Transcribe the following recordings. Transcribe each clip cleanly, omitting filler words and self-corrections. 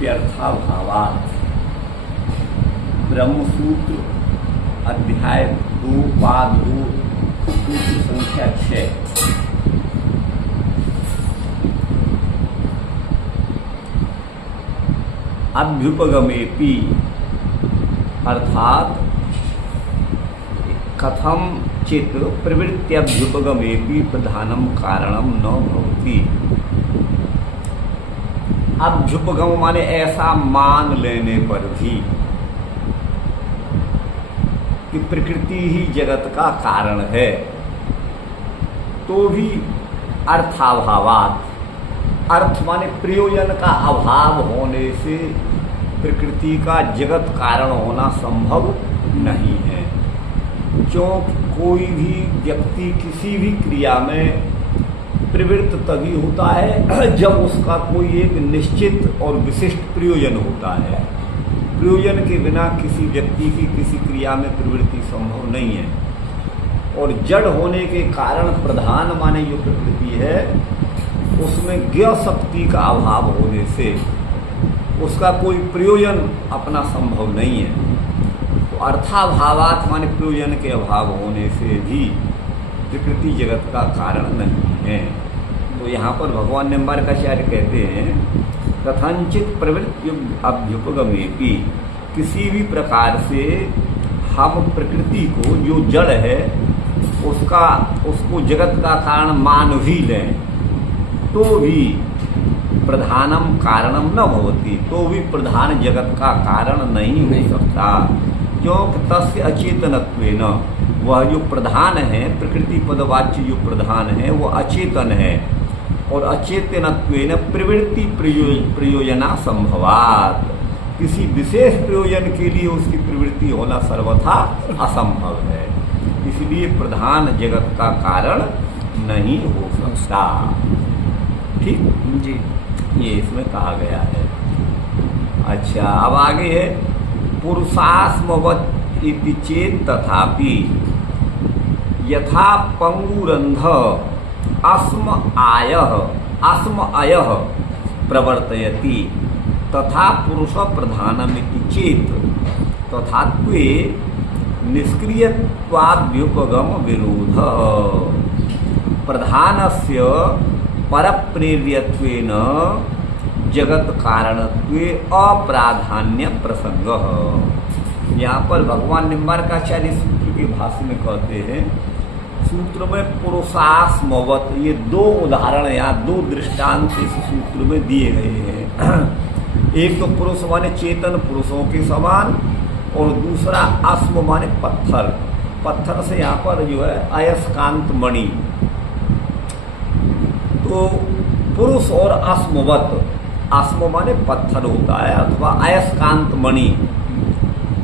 इत्यर्थाभावात्। ब्रह्मसूत्र अध्याय 2 पाद 2 सूत्र संख्या 6। अभ्युपगमेपि अर्थात कथम चित प्रवृत्त्यभ्युपगमेपि प्रधानम कारणम न भवति। अभ्युपगम माने ऐसा मान लेने पर भी कि प्रकृति ही जगत का कारण है, तो भी अर्थाभावात्, अर्थ माने प्रयोजन का अभाव होने से प्रकृति का जगत कारण होना संभव नहीं है। क्योंकि कोई भी व्यक्ति किसी भी क्रिया में प्रवृत्त तभी होता है जब उसका कोई एक निश्चित और विशिष्ट प्रयोजन होता है। प्रयोजन के बिना किसी व्यक्ति की किसी क्रिया में प्रवृत्ति संभव नहीं है। और जड़ होने के कारण प्रधान माने जो प्रकृति है उसमें ज्ञ शक्ति का अभाव होने से उसका कोई प्रयोजन अपना संभव नहीं है। तो अर्थाभावात् माने प्रयोजन के अभाव होने से भी प्रकृति जगत का कारण नहीं है। तो यहाँ पर भगवान निम्बारकाचार्य कहते हैं कथंचित प्रवृत्ति अभ्युपगमेपि, किसी भी प्रकार से हम प्रकृति को जो जड़ है उसको जगत का कारण मान भी लें तो भी प्रधानम कारणम न भवति, तो भी प्रधान जगत का कारण नहीं हो सकता। क्योंकि तस्य अचेतनत्वेन, वह जो प्रधान है प्रकृति पदवाच्य जो प्रधान है वो अचेतन है, और अचेतनत्वेन प्रवृत्ति प्रयोजना संभवात्, किसी विशेष प्रयोजन के लिए उसकी प्रवृत्ति होना सर्वथा असंभव है। इसलिए प्रधान जगत का कारण नहीं हो सकता। ठीक जी, ये इसमें कहा गया है। अच्छा, अब आगे है पुरुषास्मवत् इति चेत् तथापि यथा पंगुरंध अस्म अयः प्रवर्तयति तथा पुरुष प्रधानमिति चेत् तथात्वे निष्क्रियत्वाभ्युपगम विरोध प्रधानस्य परप्रेर्यत्वेन जगत कारणत्वे अप्राधान्य प्रसंग। यहाँ पर भगवान निम्बारकाचार्य सूत्र के भाष्य में कहते हैं, सूत्र में पुरुषास्मवत्, ये दो उदाहरण यहाँ दो दृष्टांत इस सूत्र में दिए गए हैं। एक तो पुरुष माने चेतन पुरुषों के समान, और दूसरा अस्म माने पत्थर। पत्थर से यहाँ पर जो है अयस्कांत मणि, तो पुरुष और अस्मवत्, अस्म माने पत्थर होता है अथवा अयस्कांत मणि।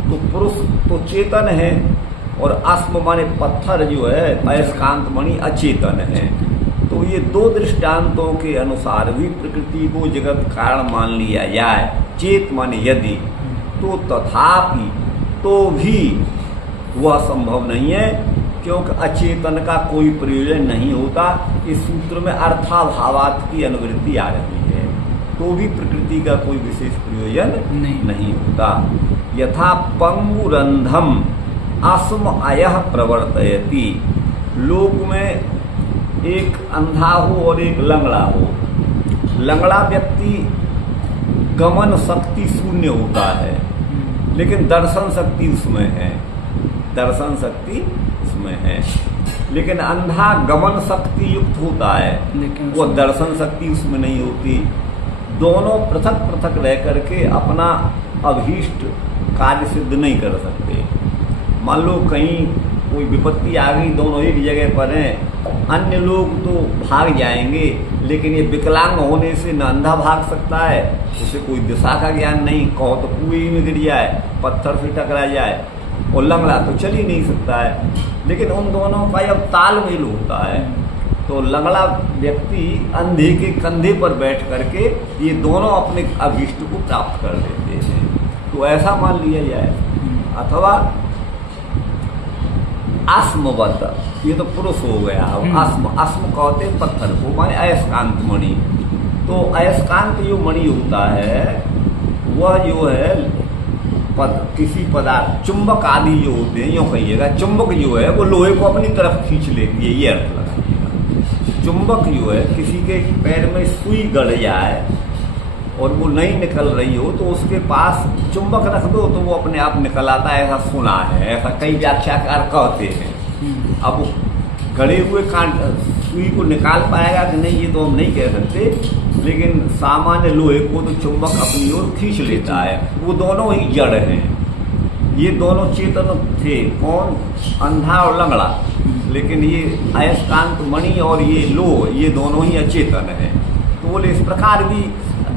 तो पुरुष तो चेतन है और अस्म माने पत्थर जो है अयस्कांत मणि अचेतन है। तो ये दो दृष्टांतों के अनुसार भी प्रकृति को जगत कारण मान लिया जाए, चेत माने यदि, तो तथापि तो भी वह संभव नहीं है, क्योंकि अचेतन का कोई प्रयोजन नहीं होता। इस सूत्र में अर्थाभावात् की अनुवृत्ति आ रही है, तो भी प्रकृति का कोई विशेष प्रयोजन नहीं होता। यथा पंगुरंधम अस्म अयः प्रवर्तयति, लोक में एक अंधा हो और एक लंगड़ा हो। लंगड़ा व्यक्ति गमन शक्ति शून्य होता है, लेकिन दर्शन शक्ति उसमें है, दर्शन शक्ति उसमें है। लेकिन अंधा गमन शक्ति युक्त होता है, लेकिन वो दर्शन शक्ति उसमें नहीं होती। दोनों पृथक पृथक रह करके अपना अभीष्ट कार्य सिद्ध नहीं कर सकते। मान लो कहीं कोई विपत्ति आ गई, दोनों एक जगह पर हैं, अन्य लोग तो भाग जाएंगे, लेकिन ये विकलांग होने से न अंधा भाग सकता है, उसे कोई दिशा का ज्ञान नहीं, कहो तो कुएं में गिर जाए, पत्थर से टकरा जाए, और लंगड़ा तो चल ही नहीं सकता है। लेकिन उन दोनों का जब तालमेल होता है तो लंगड़ा व्यक्ति अंधे के कंधे पर बैठ करके ये दोनों अपने अभीष्ट को प्राप्त कर लेते हैं। तो ऐसा मान लिया जाए। अथवा अस्मवत, ये तो पुरुष हो गया। अस्म कहते हैं पत्थर को, माने अयस्कांत मणि। तो अयस्कांत जो मणि होता है वह जो है किसी पदार्थ चुंबक आदि जो होते हैं, यूँ कहिएगा चुंबक जो है वो लोहे को अपनी तरफ खींच लेती है, ये अर्थ लगाइएगा। चुंबक जो है किसी के पैर में सुई गड़ जाए और वो नहीं निकल रही हो तो उसके पास चुंबक रख दो तो वो अपने आप निकल आता है, ऐसा सुना है, ऐसा कई व्याख्याकार कहते हैं। अब गड़े हुए सुई को निकाल पाएगा कि नहीं ये तो हम नहीं कह सकते, लेकिन सामान्य लोहे को तो चुंबक अपनी ओर खींच लेता है। वो दोनों ही जड़ हैं, ये दोनों चेतन थे, कौन? अंधा और लंगड़ा, लेकिन ये अयस्कांत मणि और ये लोह ये दोनों ही अचेतन हैं। तो बोले इस प्रकार भी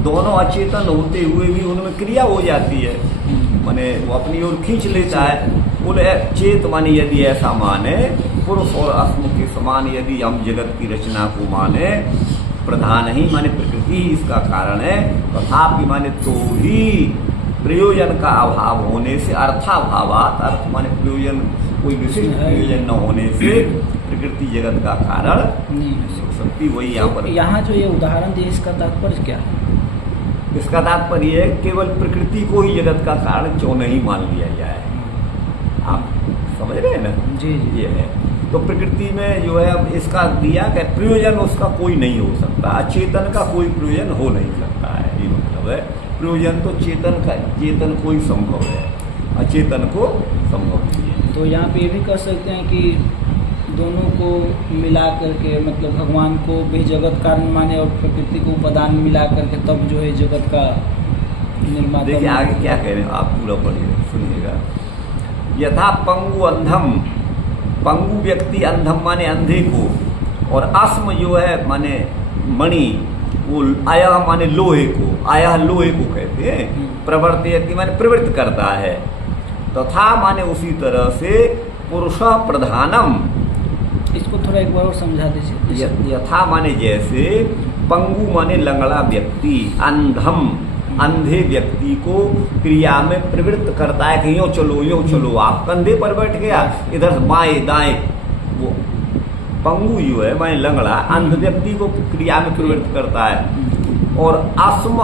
दोनों अचेतन होते हुए भी उनमें क्रिया हो जाती है, माने वो अपनी ओर खींच लेता है। बोले चेत माने यदि ऐसा माने, पुरुष और अस्म के समान यदि हम जगत की रचना को माने, प्रधान ही माने प्रकृति ही इसका कारण है, तथापि माने तो भी प्रयोजन का अभाव होने से, अर्थाभावात, अर्थ माने प्रयोजन, कोई विशिष्ट प्रयोजन न होने से प्रकृति जगत का कारण नहीं हो सकती। वही यहाँ पर, यहाँ जो ये उदाहरण दिए इसका तात्पर्य क्या है? इसका तात्पर्य है केवल प्रकृति को ही जगत का कारण क्यों नहीं मान लिया जाए। आप समझ रहे हैं ना? जी जी। ये है तो प्रकृति में जो है अब इसका दिया कि प्रयोजन उसका कोई नहीं हो सकता, अचेतन का कोई प्रयोजन हो नहीं सकता है, ये मतलब है। प्रयोजन तो चेतन को ही संभव है, अचेतन को संभव नहीं है। तो यहाँ पे ये भी कर सकते हैं कि दोनों को मिला करके, मतलब भगवान को भी जगत कारण माने और प्रकृति को उपादान मिला करके तब जो है जगत का निर्माण। देखिए आगे क्या कह रहे हैं आप, पूरा पढ़िए सुनिएगा। यथा पंगु अंधम, पंगु व्यक्ति अंधम माने अंधे को, और अस्म जो है माने मणि, वो आया माने लोहे को, आया लोहे को कहते हैं, प्रवर्तयति माने प्रवृत्त करता है, तथा माने उसी तरह से पुरुष प्रधानम। इसको थोड़ा एक बार और समझा दीजिए। यथा माने जैसे, पंगु माने लंगड़ा व्यक्ति, अंधम अंधे व्यक्ति को क्रिया में प्रवृत्त करता है कि यूँ चलो, आप कंधे पर बैठ गया, इधर बाएं दाएं, वो पंगु जो है माने लंगड़ा अंध व्यक्ति को क्रिया में प्रवृत्त करता है। और अस्म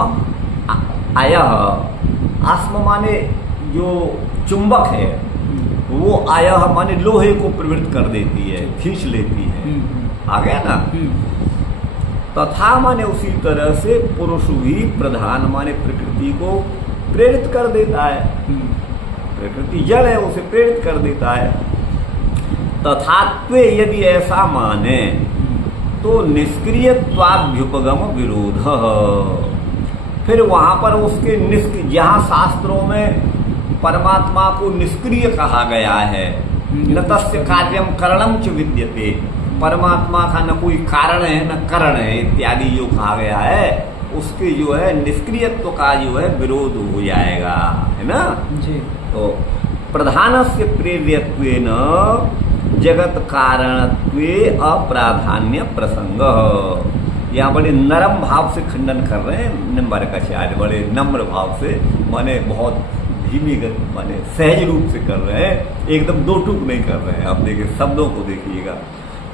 आया, अस्म माने जो चुंबक है, वो आया माने लोहे को प्रवृत्त कर देती है, खींच लेती है, आ गया ना? तथा माने उसी तरह से पुरुष भी प्रधान माने प्रकृति को प्रेरित कर देता है, प्रकृति जड़ है उसे प्रेरित कर देता है। तथात्वे यदि ऐसा माने तो निष्क्रियत्वाभ्युपगम विरोध, फिर वहां पर उसके जहाँ शास्त्रों में परमात्मा को निष्क्रिय कहा गया है, न तस्य कार्यम करणम च विद्यते, परमात्मा का न कोई कारण है न करण है इत्यादि जो कहा गया है, उसके जो है निष्क्रियत्व का जो है विरोध हो जाएगा, है ना जी। तो प्रधानस्य प्रेर्यत्वेन जगत कारणत्वे अप्राधान्य प्रसंग, यहाँ बड़े नरम भाव से खंडन कर रहे हैं निम्बारकाचार्य, बड़े नम्र भाव से, माने बहुत धीमी माने सहज रूप से कर रहे हैं, एकदम दो टूक नहीं कर रहे हैं। आप देखिए शब्दों को देखिएगा।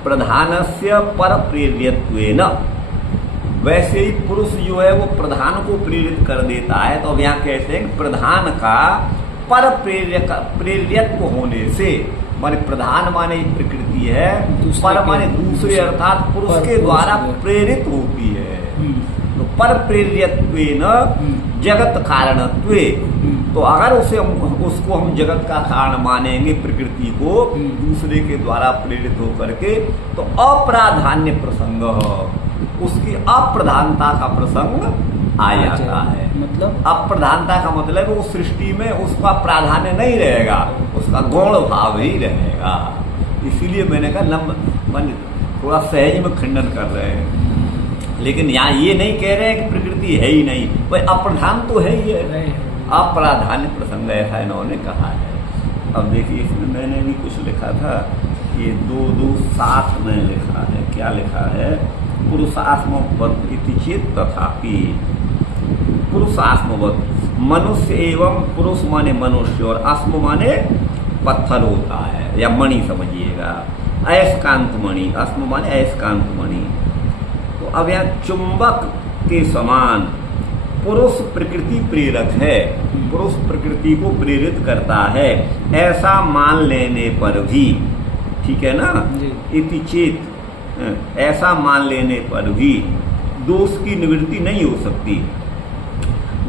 प्रधानस्य पर प्रेर्यत्वेन, वैसे ही पुरुष जो है वो प्रधान को प्रेरित कर देता है, तो अब यहाँ कहते हैं प्रधान का पर प्रेर्यत्व होने से, माने प्रधान माने प्रकृति है, पर माने दूसरे अर्थात पुरुष के द्वारा प्रेरित होती है। तो पर प्रेर्यत्वेन जगत कारणत्वे, तो अगर उसको हम जगत का कारण मानेंगे प्रकृति को दूसरे के द्वारा प्रेरित होकर के, तो अप्राधान्य प्रसंग, उसकी अप्रधानता का प्रसंग आ जाता है। मतलब अप्रधानता का मतलब वो सृष्टि में उसका प्राधान्य नहीं रहेगा, उसका गौण भाव ही रहेगा। इसीलिए मैंने कहा मन थोड़ा सहज में खंडन कर रहे हैं, लेकिन यहाँ ये नहीं कह रहे हैं कि प्रकृति है ही नहीं, भाई अप्रधान तो है ही है, अप्राधान्य प्रसंग ऐसा इन्होंने कहा है। अब देखिए इसमें मैंने भी कुछ लिखा था, ये 2-2-7 में लिखा है, क्या लिखा है? पुरुषात्मवत् इति चेत तथापि, पुरुषात्मवत् मनुष्य एवं पुरुष माने मनुष्य और आत्म माने पत्थर होता है या मणि समझिएगा, अयस्कांत मणि, आत्म माने अयस्कांत मणि। तो अब यहाँ चुंबक के समान पुरुष प्रकृति प्रेरक है, पुरुष प्रकृति को प्रेरित करता है, ऐसा मान लेने पर भी, ठीक है ना, इति चेत, ऐसा मान लेने पर भी दोष की निवृत्ति नहीं हो सकती।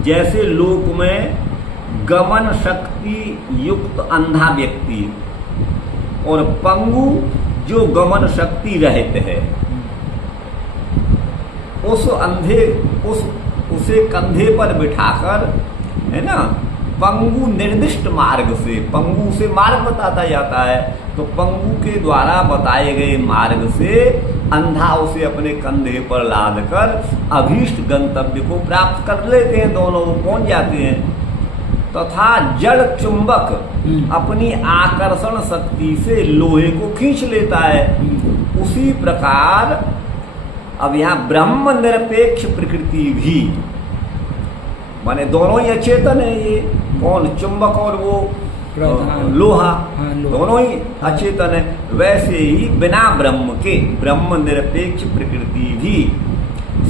जैसे लोक में गमन शक्ति युक्त अंधा व्यक्ति और पंगु जो गमन शक्ति रहते हैं, उस अंधे उसे कंधे पर बिठाकर, है ना, पंगु निर्दिष्ट मार्ग से, पंगु से मार्ग बताता जाता है, तो पंगु के द्वारा बताए गए मार्ग से अंधा उसे अपने कंधे पर लाद कर अभीष्ट गंतव्य को प्राप्त कर लेते हैं, दोनों पहुंच जाते हैं। तथा जड़ चुंबक अपनी आकर्षण शक्ति से लोहे को खींच लेता है, उसी प्रकार अब यहाँ ब्रह्म निरपेक्ष प्रकृति भी, माने दोनों ही अचेतन है, ये कौन, चुंबक और वो लोहा, दोनों ही अचेतन है। वैसे ही बिना ब्रह्म के ब्रह्म निरपेक्ष प्रकृति भी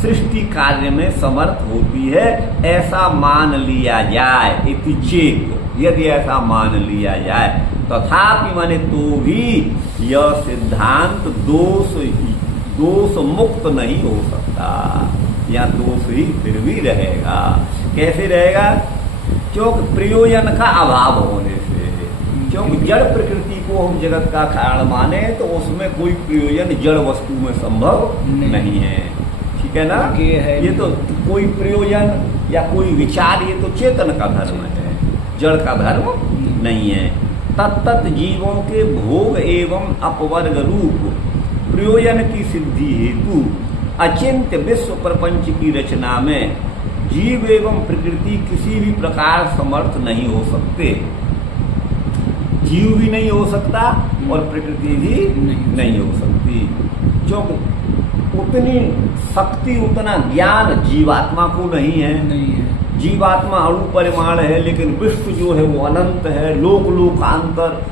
सृष्टि कार्य में समर्थ होती है, ऐसा मान लिया जाए। इति चेत, यदि ऐसा मान लिया जाए, तथापि माने तो भी यह सिद्धांत दोष मुक्त नहीं हो सकता, या दोष ही फिर भी रहेगा। कैसे रहेगा? क्योंकि प्रयोजन का अभाव होने से, क्योंकि जड़ प्रकृति को हम जगत का कारण माने तो उसमें कोई प्रयोजन जड़ वस्तु में संभव नहीं है, ठीक है ना। ये तो कोई प्रयोजन या कोई विचार, ये तो चेतन का धर्म है, जड़ का धर्म नहीं है। तत्त जीवों के भोग एवं अपवर्ग रूप प्रयोजन की सिद्धि हेतु अचिंत्य विश्व प्रपंच की रचना में जीव एवं प्रकृति किसी भी प्रकार समर्थ नहीं हो सकते। जीव भी नहीं हो सकता और प्रकृति भी नहीं हो सकती, क्योंकि उतनी शक्ति, उतना ज्ञान जीवात्मा को नहीं है। जीवात्मा अणु परिमाण है, लेकिन विश्व जो है वो अनंत है, लोक लोकांतर,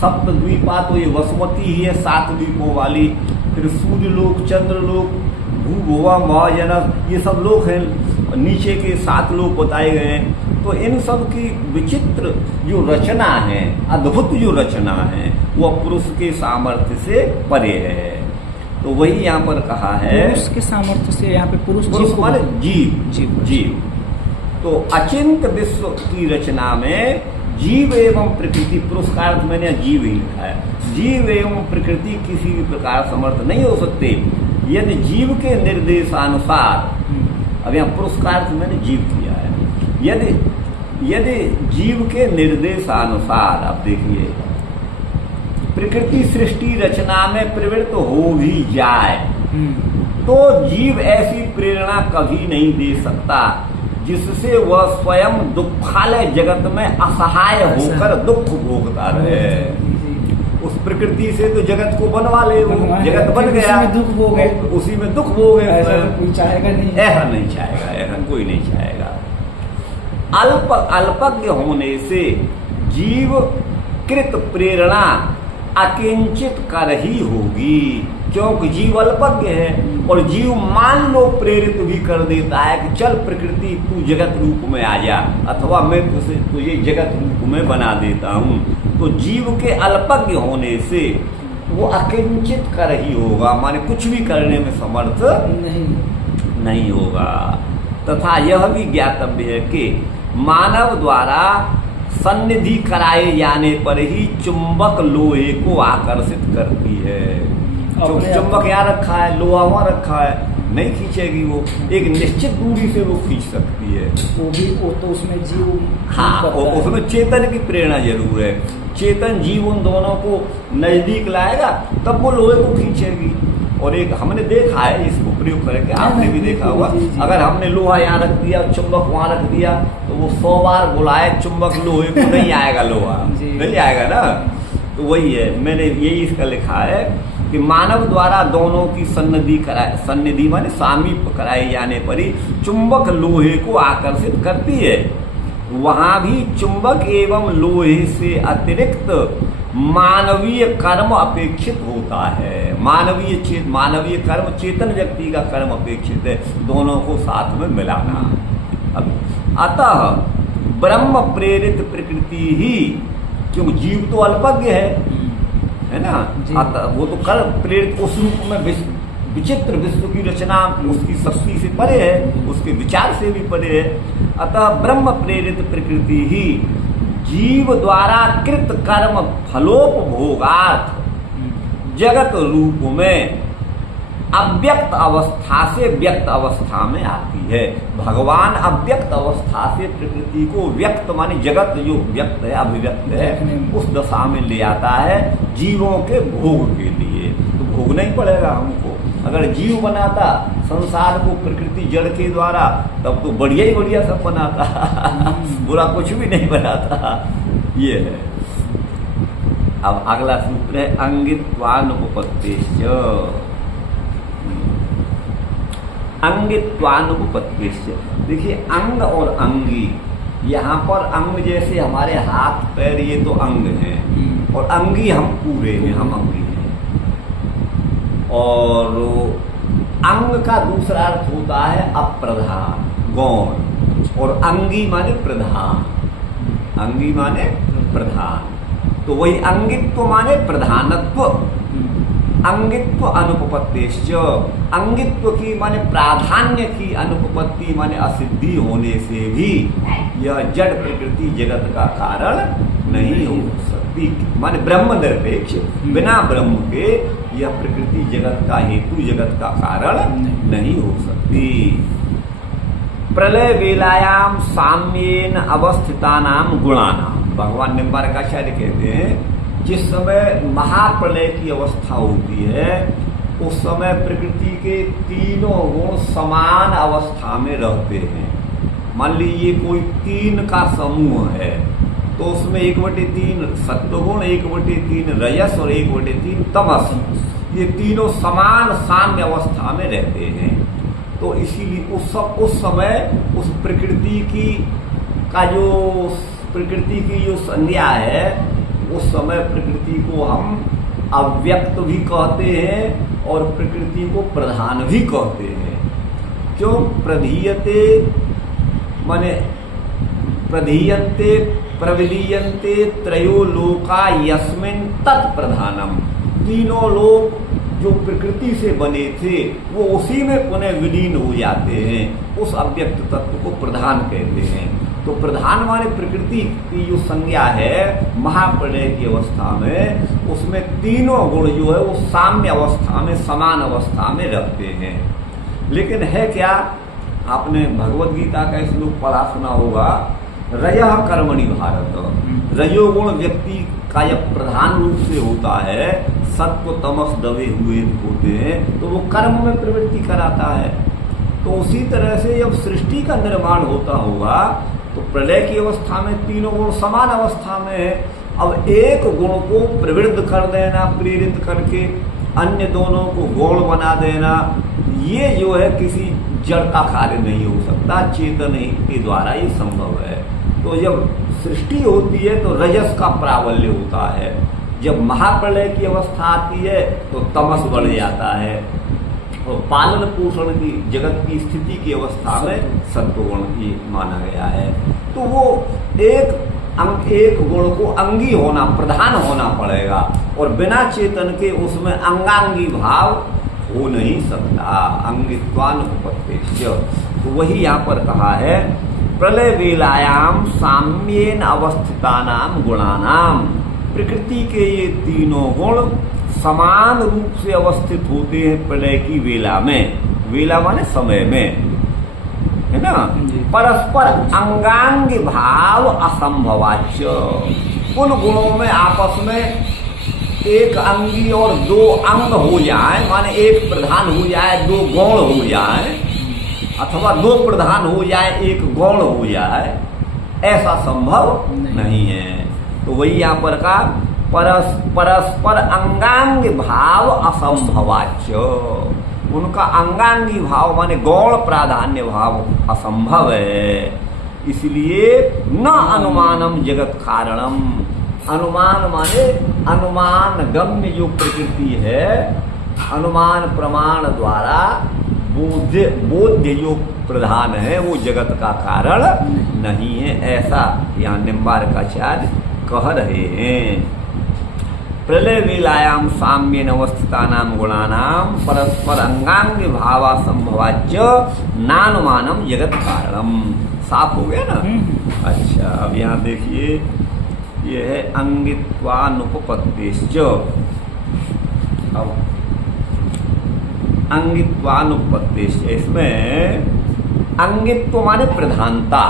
सप्त द्वीपा तो ये वसुमती ही है, 7 द्वीपों वाली, फिर सूर्य लोक, चंद्र लोक, भूभुवा महाजनस, ये सब लोक हैं, नीचे के 7 लोक बताए गए हैं। तो इन सब की विचित्र जो रचना है, अद्भुत जो रचना है, वह पुरुष के सामर्थ्य से परे है। तो वही यहाँ पर कहा है, पुरुष के सामर्थ्य से, यहाँ पे पुरुष माने जीव। तो अचिंत विश्व की रचना में जीव एवं प्रकृति, पुरुष का अर्थ मैंने जीव ही लिखा है, जीव एवं प्रकृति किसी भी प्रकार समर्थ नहीं हो सकते। यदि जीव के निर्देशानुसार, अब यहाँ पुरुष का अर्थ मैंने जीव किया है, यदि जीव के निर्देशानुसार, अब देखिए, प्रकृति सृष्टि रचना में प्रवृत्त हो भी जाए तो जीव ऐसी प्रेरणा कभी नहीं दे सकता जिससे वह स्वयं दुखालय जगत में असहाय होकर दुख भोगता रहे। उस प्रकृति से तो जगत को बनवा ले, जगत बन गया, उसी में दुख भोगे, ऐसा कोई चाहेगा नहीं, ऐसा नहीं चाहेगा, ऐसा कोई नहीं चाहेगा। अल्पज्ञ होने से जीव कृत प्रेरणा अकिंचित कर ही होगी, क्योंकि जीव अल्पज्ञ है, और जीव मान लो प्रेरित भी कर देता है कि चल प्रकृति तू जगत रूप में आ जा, अथवा मैं तुझे जगत रूप में बना देता हूँ। तो जीव के अल्पज्ञ होने से वो अकिंचित कर ही होगा, माने कुछ भी करने में समर्थ नहीं होगा। तथा यह भी ज्ञातव्य है कि मानव द्वारा सन्निधि कराए जाने पर ही चुंबक लोहे को आकर्षित करती है। चुंबक यहाँ रखा है, लोहा वहाँ रखा है, नहीं खींचेगी वो, एक निश्चित दूरी से वो खींच सकती है। वो तो उसमें जीव, हाँ, उसमें चेतन की प्रेरणा जरूर है। चेतन जीव उन दोनों को नजदीक लाएगा तब वो लोहे को खींचेगी। और एक हमने देखा है, इसको प्रयोग करके आपने भी देखा होगा, अगर हमने लोहा यहाँ रख दिया, चुंबक वहाँ रख दिया, तो वो 100 बार बुलाए चुंबक लोहे को नहीं आएगा, लोहा नहीं आएगा ना। तो वही है, मैंने यही इसका लिखा है कि मानव द्वारा दोनों की सन्निधि माने सामीप्य कराए जाने पर ही चुंबक लोहे को आकर्षित करती है। वहाँ भी चुंबक एवं लोहे से अतिरिक्त मानवीय कर्म अपेक्षित होता है। मानवीय कर्म, चेतन व्यक्ति का कर्म अपेक्षित है, दोनों को साथ में मिलाना। अब अतः ब्रह्म प्रेरित प्रकृति ही, क्योंकि जीव तो अल्पज्ञ है ना, अतः वो तो कर प्रेरित उस रूप में विचित्र विश्व की रचना उसकी शक्ति से परे है, उसके विचार से भी परे है। अतः ब्रह्म प्रेरित प्रकृति ही जीव द्वारा कृत कर्म फलोपभोगार्थ जगत रूप में अव्यक्त अवस्था से व्यक्त अवस्था में आती है। भगवान अव्यक्त अवस्था से प्रकृति को व्यक्त माने जगत जो व्यक्त है अभिव्यक्त है उस दशा में ले आता है जीवों के भोग के लिए। तो भोगना ही पड़ेगा हमको। अगर जीव बनाता संसार को प्रकृति जड़ के द्वारा तब तो बढ़िया ही बढ़िया सब बनाता बुरा कुछ भी नहीं बनाता। ये है। अब अगला सूत्र है अंगित्वानुपपत्तिश्च। अंगित्वानुपपत्तिश्च, देखिए अंग और अंगी, यहाँ पर अंग जैसे हमारे हाथ पैर ये तो अंग हैं और अंगी हम पूरे हैं, हम अंगी हैं। और अंग का दूसरा अर्थ होता है अप्रधान गौण, और अंगी माने प्रधान, अंगी माने प्रधान। तो वही अंगित्व माने प्रधानत्व, अंगित्व अनुपपत्तिश्च, अंगित्व की माने प्राधान्य की, अनुपपत्ति माने असिद्धि होने से भी यह जड़ प्रकृति जगत का कारण नहीं हो सकती। माने ब्रह्म निरपेक्ष, बिना ब्रह्म के यह प्रकृति जगत का हेतु जगत का कारण नहीं हो सकती। प्रलय वेलायाम साम्येन अवस्थितानाम गुणानाम, भगवान निम्बारकाचार्य कहते हैं जिस समय महाप्रलय की अवस्था होती है उस समय प्रकृति के तीनों गुण समान अवस्था में रहते हैं। मान लीजिए कोई 3 का समूह है तो उसमें 1/3 सत्वगुण, 1/3 रजस और 1/3 तमस, ये तीनों समान साम्य अवस्था में रहते हैं। तो इसीलिए उस समय उस प्रकृति की जो संज्ञा है उस समय प्रकृति को हम अव्यक्त भी कहते हैं और प्रकृति को प्रधान भी कहते हैं। क्यों? प्रधीयन्ते प्रविलीयन्ते त्रयो लोका यस्मिन् तत्प्रधानम, तीनों लोक जो प्रकृति से बने थे वो उसी में पुनः विलीन हो जाते हैं, उस अव्यक्त तत्व को प्रधान कहते हैं। तो प्रधान माने प्रकृति की जो संज्ञा है महाप्रलय की अवस्था में, उसमें तीनों गुण जो है वो साम्य अवस्था में, समान अवस्था में रहते हैं। लेकिन है क्या, आपने भगवत गीता का श्लोक पढ़ा सुना होगा, रजः कर्मणि भारत, रजोगुण व्यक्ति का जब प्रधान रूप से होता है, सत्व तमस दबे हुए होते हैं तो वो कर्म में प्रवृत्ति कराता है। तो उसी तरह से जब सृष्टि का निर्माण होता होगा तो प्रलय की अवस्था में तीनों गुण समान अवस्था में है। अब एक गुण को प्रवृत्त कर देना प्रेरित करके, अन्य दोनों को गौण बना देना, ये जो है किसी जड़ का कार्य नहीं हो सकता, चेतन ही के द्वारा ये संभव है। तो जब सृष्टि होती है तो रजस का प्राबल्य होता है, जब महाप्रलय की अवस्था आती है तो तमस बढ़ जाता है, और पालन पोषण की जगत की स्थिति की अवस्था में सत्वगुण की माना गया है। तो वो एक गुण को अंगी होना, प्रधान होना पड़ेगा, और बिना चेतन के उसमें अंगांगी भाव हो नहीं सकता। अंगित्वानुपपत्तिश्च, तो वही यहाँ पर कहा है प्रलय वेलायाम साम्येन अवस्थितानाम गुणानाम, प्रकृति के ये तीनों गुण समान रूप से अवस्थित होते हैं प्रलय की वेला में, वेला माने समय में, है ना। परस्पर अंगांग भाव असंभवाच्य, उन गुणों में आपस में एक अंगी और 2 अंग हो जाए, माने एक प्रधान हो जाए 2 गौण हो जाए, अथवा 2 प्रधान हो जाए 1 गौण हो जाए, ऐसा संभव नहीं है। तो वही यहाँ पर का परस्पर अंगांग भाव असंभवाच्य, उनका अंगांगी भाव माने गौण प्राधान्य भाव असंभव है। इसलिए न अनुमानम जगत कारणम, अनुमान माने अनुमान गम्य जो प्रकृति है, अनुमान प्रमाण द्वारा बोध्य जो प्रधान है वो जगत का कारण नहीं है, ऐसा यहाँ निम्बारकाचार्य कह रहे हैं। प्रलय वेलायाम साम्येन अवस्थितानाम गुणानाम परस्पर अंगांग भावा संभवाच्च नानुमानम जगत कारणम। साफ हो गया ना? अच्छा, अब यहाँ देखिए, ये है अंगित्वानुपपत्तिश्च। अब अंगित्वानुपत्तिश्च, इसमें अंगित्व माने प्रधानता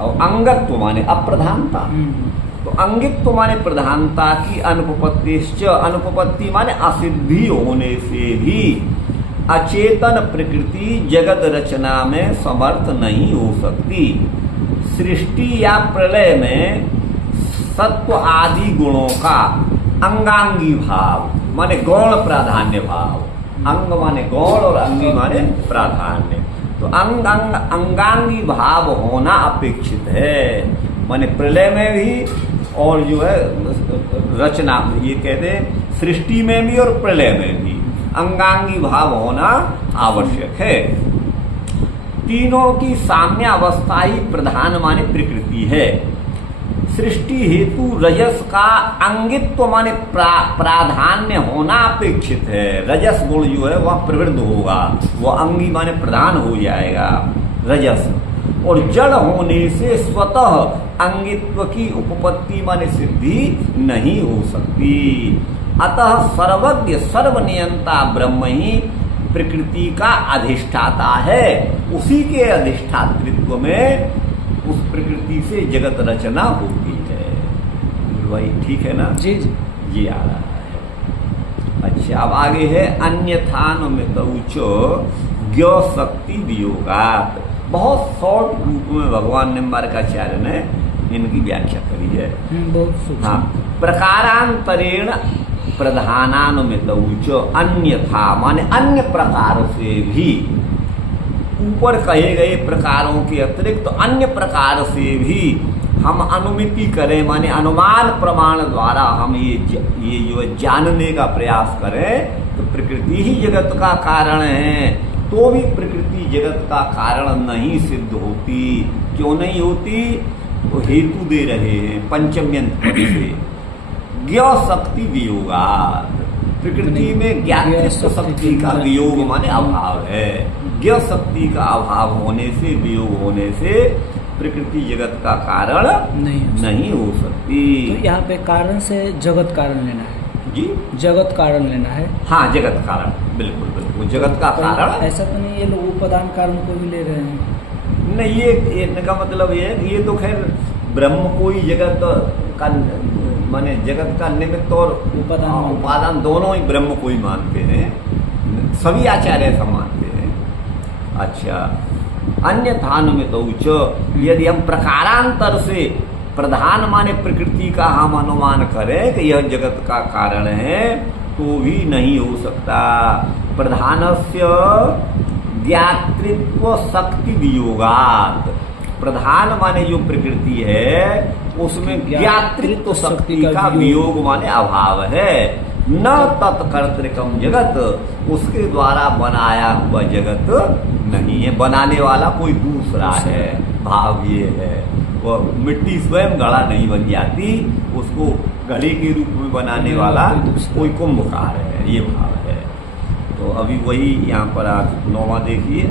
और अंगत्व माने अप्रधानता। तो अंगित्व माने प्रधानता की अनुपपत्तिश्च, अनुपपत्ति माने असिद्धि होने से भी अचेतन प्रकृति जगत रचना में समर्थ नहीं हो सकती। सृष्टि या प्रलय में सत्व आदि गुणों का अंगांगी भाव माने गौण प्राधान्य भाव, अंग माने गौण और अंगी माने प्राधान्य, तो अंगांगी भाव होना अपेक्षित है। माने प्रलय में भी और जो है रचना, ये कहते हैं सृष्टि में भी और प्रलय में भी अंगांगी भाव होना आवश्यक है। तीनों की साम्य अवस्था ही प्रधान माने प्रकृति है। सृष्टि हेतु रजस का अंगित्व माने प्राधान्य होना अपेक्षित है। रजस गुण जो है वह प्रवृत्त होगा, वह अंगी माने प्रधान हो जाएगा रजस। और जड़ होने से स्वतः अंगित्व की उपपत्ति माने सिद्धि नहीं हो सकती। अतः सर्वज्ञ सर्वनियंता ब्रह्म ही प्रकृति का अधिष्ठाता है। उसी के अधिष्ठातृत्व में उस प्रकृति से जगत रचना होती है। भाई ठीक है ना? जी जी, ये आ रहा है। अच्छा, अब आगे है अन्यथान में तउचो ज्ञ शक्ति वियोगात। बहुत शॉर्ट रूप में भगवान निम्बारकाचार्य ने इनकी व्याख्या करी है। बहुत सूक्ष्म। हाँ, प्रकारांतरेण प्रधानान्वित अन्यथा माने अन्य प्रकार से भी, ऊपर कहे गए प्रकारों के अतिरिक्त तो अन्य प्रकार से भी हम अनुमिति करें, माने अनुमान प्रमाण द्वारा हम ये जो जानने का प्रयास करें तो प्रकृति ही जगत का कारण है, तो भी प्रकृति जगत का कारण नहीं सिद्ध होती। क्यों नहीं होती? तो हेतु दे रहे हैं पंचम्यंत पद से, ज्ञ शक्ति वियोगात्। प्रकृति में ज्ञातृत्व शक्ति का वियोग माने अभाव है। ज्ञ शक्ति का अभाव होने से, वियोग होने से प्रकृति जगत का कारण नहीं हो सकती। तो यहाँ पे कारण से जगत कारण लेना है जी, जगत कारण लेना है। हाँ, जगत कारण, बिल्कुल बिल्कुल जगत का कारण। ऐसा तो नहीं ये लोग उपादान कारण को भी ले रहे हैं? नहीं, ये इनका मतलब ये तो खैर ब्रह्म को ही जगत का माने जगत का निमित्त और उपादान दोनों ही ब्रह्म को ही मानते हैं, सभी आचार्य ऐसा मानते हैं। अच्छा, अन्यथान में तो उच्च, यदि हम प्रकारांतर से प्रधान माने प्रकृति का हम अनुमान करें कि यह जगत का कारण है तो भी नहीं हो सकता। प्रधानस्य ज्ञातृत्व शक्ति वियोगात्। प्रधान माने जो प्रकृति है उसमें ज्ञातृत्व शक्ति का वियोग माने अभाव है। न तत्कर्तृकम जगत, उसके द्वारा बनाया हुआ जगत नहीं है, बनाने वाला कोई दूसरा है। भाव ये है, वह मिट्टी स्वयं घड़ा नहीं बन जाती, उसको घड़े के रूप में बनाने वाला कोई कुंभकार है, ये भाव है। तो अभी वही यहाँ पर आप 9वां देखिए,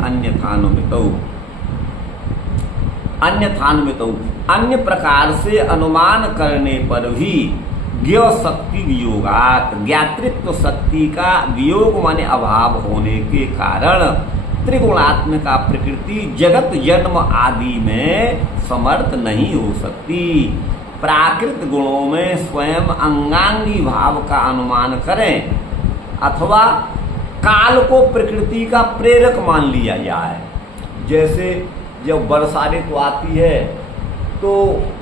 अन्यथान्वित अन्य प्रकार से अनुमान करने पर भी ज्ञ शक्ति वियोगात्, ज्ञातृत्व शक्ति का वियोग माने अभाव होने के कारण त्रिगुणात्मिका प्रकृति जगत जन्म आदि में समर्थ नहीं हो सकती। प्राकृत गुणों में स्वयं अंगांगी भाव का अनुमान करें अथवा काल को प्रकृति का प्रेरक मान लिया जाए। जैसे जब वर्षा ऋतु आती है तो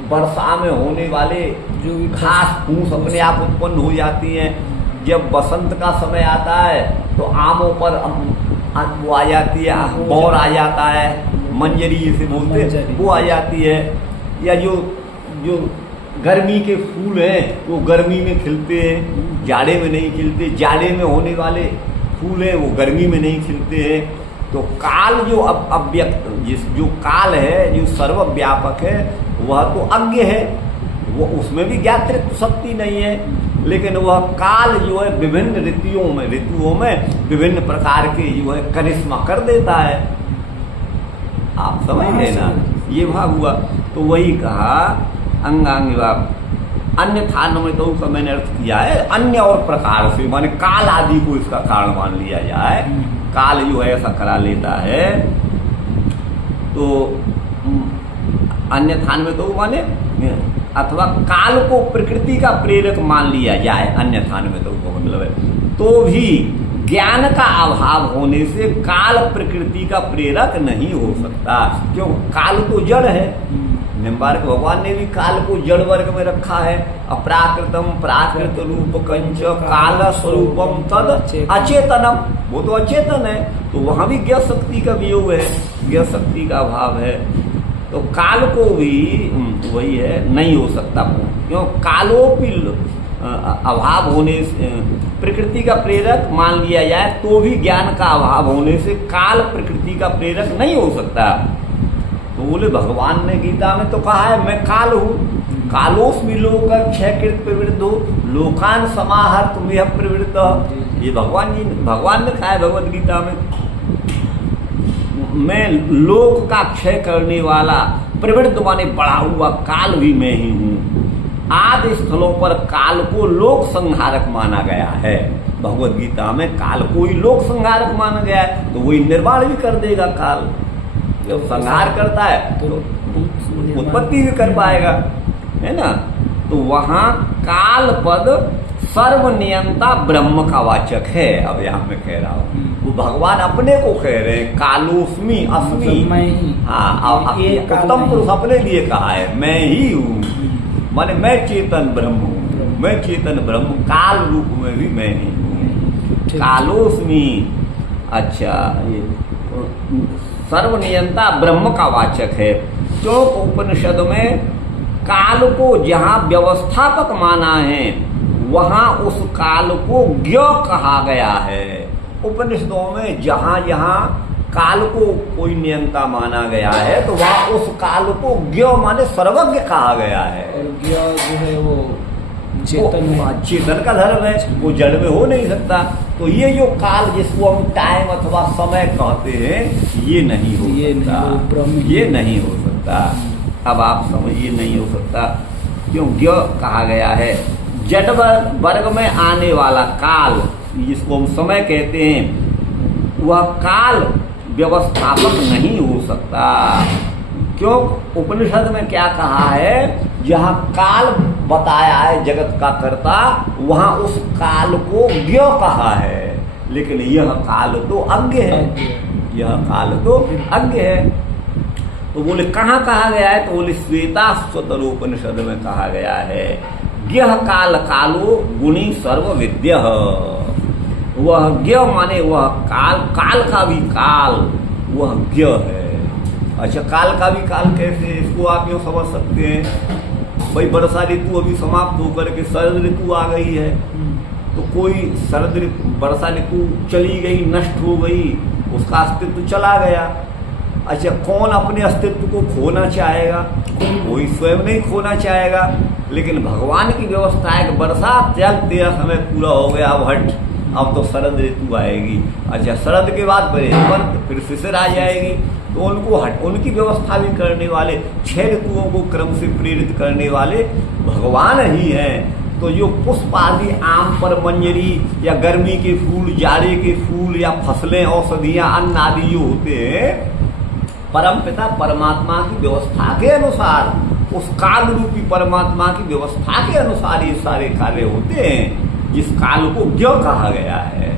वर्षा में होने वाले जो घास फूस अपने आप उत्पन्न हो जाती हैं। जब बसंत का समय आता है तो आमों पर वो आ जाती है, बौर आ जाता है, मंजरी जिसे बोलते हैं वो आ जाती है। या जो गर्मी के फूल हैं वो गर्मी में खिलते हैं, जाड़े में नहीं खिलते। जाड़े में होने वाले फूल हैं वो गर्मी में नहीं खिलते हैं। तो काल जो अव्यक्त जो काल है, जो सर्वव्यापक है, वह तो अज्ञ है, वो उसमें भी ज्ञातृत्व शक्ति नहीं है। लेकिन वह काल जो है विभिन्न ऋतुओं में विभिन्न प्रकार के जो है करिश्मा कर देता है। आप समझ लेना, ये भाग हुआ। तो वही कहा अंगांग भाग। अन्य थान में तो उसका मैंने अर्थ किया है अन्य और प्रकार से, माने काल आदि को इसका कारण मान लिया जाए। काल जो है ऐसा करा लेता है, तो अन्य थान में तो माने अथवा काल को प्रकृति का प्रेरक मान लिया जाए, अन्य थान में तो मतलब है। तो भी ज्ञान का अभाव होने से काल प्रकृति का प्रेरक नहीं हो सकता, क्यों? काल तो जड़ है। निम्बार्क भगवान ने भी काल को जड़ वर्ग में रखा है। अप्राकृतम प्राकृत रूप कंच काल स्वरूपम तद अचेतनम, वो तो अचेतन है, तो वहां भी ज्ञ शक्ति का वियोग है, ज्ञ शक्ति का अभाव है। तो काल को भी वही है, नहीं हो सकता, क्यों? कालोपी अभाव होने से प्रकृति का प्रेरक मान लिया जाए तो भी ज्ञान का अभाव होने से काल प्रकृति का प्रेरक नहीं हो सकता। तो बोले भगवान ने गीता में तो कहा है मैं काल हूँ, कालोस्मि लोक क्षयकृत प्रवृत्त हो लोकान समाहर्त में प्रवृत्त। ये भगवान ने कहा है भगवद गीता में, मैं लोक का क्षय करने वाला प्रवृत्त माने बढ़ा हुआ काल भी मैं ही हूँ। आदि स्थलों पर काल को लोक संहारक माना गया है। भगवद गीता में काल को ही लोक संहारक माना गया है, तो वही निर्माण भी कर देगा काल। जब संहार करता है तो उत्पत्ति भी कर पाएगा, है ना। तो वहां काल पद सर्वनियंता ब्रह्म का वाचक है। अब यहाँ मैं कह रहा हूँ, वो भगवान अपने को कह रहे हैं कालोस्मि अस्मि। हाँ, उत्तम पुरुष अपने लिए कहा है मैं ही हूँ, माने मैं चेतन ब्रह्म हूँ, मैं चेतन ब्रह्म काल रूप में भी मैं ही हूँ। कालोस्मि, अच्छा, ये सर्वनियंता ब्रह्म का वाचक है। क्यों? उपनिषद में काल को जहाँ व्यवस्थापक माना है वहाँ उस काल को ज्ञ कहा गया है। उपनिषदों में जहाँ जहाँ काल को कोई नियंता माना गया है तो वहाँ उस काल को ज्ञ माने सर्वज्ञ कहा गया है। और ज्ञ जो है वो चेतन का धर्म है, वो जड़ में हो नहीं सकता। तो ये जो काल जिसको हम टाइम अथवा समय कहते हैं ये नहीं हो सकता, ये नहीं हो सकता। अब आप समझिए नहीं हो सकता, क्यों? ज्ञ कहा गया है। जड़ वर्ग में आने वाला काल जिसको हम समय कहते हैं, वह काल व्यवस्थापक नहीं हो सकता। क्यों? उपनिषद में क्या कहा है, जहाँ काल बताया है जगत का कर्ता, वहाँ उस काल को ज्ञ कहा है। लेकिन यह काल तो अज्ञ है, यह काल तो अज्ञ है। तो बोले कहाँ कहा गया है? तो बोले श्वेताश्वतर उपनिषद में कहा गया है, ज्ञ काल कालो गुणी सर्व विद्य। वह ज्ञ माने वह काल, काल का भी काल वह ज्ञ है। अच्छा, काल का भी काल कैसे? इसको आप यूँ समझ सकते हैं, भाई वर्षा ऋतु अभी समाप्त होकर के शरद ऋतु आ गई है, तो कोई शरद ऋतु वर्षा ऋतु चली गई, नष्ट हो गई, उसका अस्तित्व चला गया। अच्छा, कौन अपने अस्तित्व को खोना चाहेगा? कोई स्वयं नहीं खोना चाहेगा। लेकिन भगवान की व्यवस्था है कि बरसात जल तेरा समय पूरा हो गया, अब हट, अब तो शरद ऋतु आएगी। अच्छा, शरद के बाद हेमंत, फिर शिशिर आ जाएगी, तो उनको उनकी व्यवस्था भी करने वाले, 6 ऋतुओं को क्रम से प्रेरित करने वाले भगवान ही हैं। तो जो पुष्प आदि, आम पर मंजरी या गर्मी के फूल, जाड़े के फूल या फसलें, औषधियाँ, अन्न आदि जो होते हैं, परमपिता परमात्मा की व्यवस्था के अनुसार, उस काल रूपी परमात्मा की व्यवस्था के अनुसार ये सारे कार्य होते हैं, जिस काल को ज्ञ कहा गया है।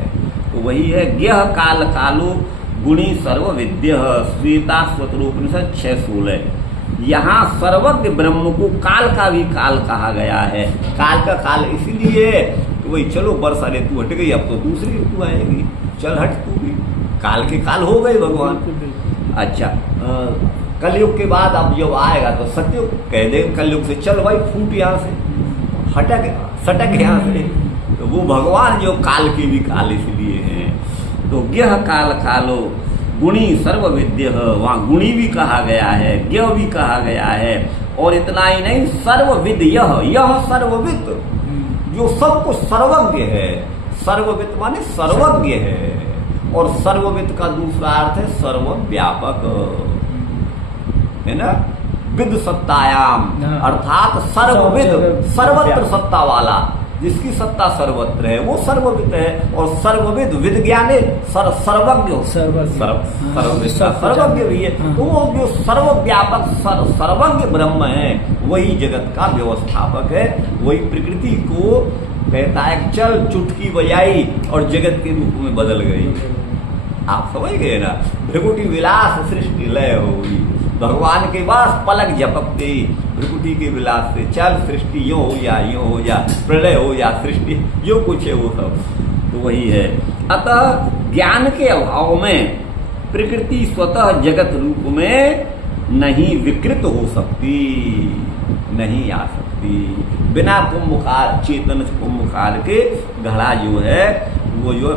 तो वही है ज्ञ काल कालो गुणी सर्व विद्य। श्वेताश्वतरोपनिषद 6:16। यहाँ सर्वज्ञ ब्रह्म को काल का भी काल कहा गया है। काल का काल इसीलिए तो वही, चलो वर्षा ऋतु हट गई, अब तो दूसरी ऋतु आएगी, चल हट तू भी, काल के काल हो गए भगवान। अच्छा, कलयुग के बाद अब जब आएगा तो सत्युग कह दे कलयुग से, चल भाई फूट यहाँ से, हटक सटक यहाँ से। तो वो भगवान जो काल के भी काल इसलिए हैं। तो ज्ञ काल कालो गुणी सर्वविद्य, वहाँ गुणी भी कहा गया है, ज्ञ भी कहा गया है। और इतना ही नहीं, सर्वविद यह सर्वविद, जो सब कुछ सर्वज्ञ है। सर्वविद माने सर्वज्ञ है। और सर्वविद का दूसरा अर्थ है सर्वव्यापक, है ना। विद सत्तायाम, अर्थात सर्वविद, सर्वत्र सत्ता वाला, जिसकी सत्ता सर्वत्र है वो सर्वविद है। और सर्वविद विज्ञाने सर्वज्ञ, सर्वज्ञ भी है। तो वो जो सर्वव्यापक सर्वज्ञ ब्रह्म है वही जगत का व्यवस्थापक है। वही प्रकृति को कहता है चल चुटकी बजाई और जगत के रूप में बदल गई। आप समझ गए ना। भृगुटी विलास सृष्टि लय होगी, भगवान के पास पलक झपकते भृगुटी के विलास से चल सृष्टि यो हो जा, यो हो जा, प्रलय हो जा, सृष्टि जो कुछ है वो सब तो वही है। अतः ज्ञान के अभाव में प्रकृति स्वतः जगत रूप में नहीं विकृत हो सकती, नहीं आ सकती। बिना कुंभकार, चेतन कुंभकार के घड़ा जो है वो जो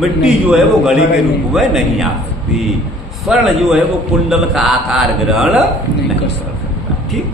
मिट्टी जो है वो घड़े के रूप में नहीं आ सकती। स्वर्ण जो है वो कुंडल का आकार ग्रहण नहीं कर सकता। ठीक।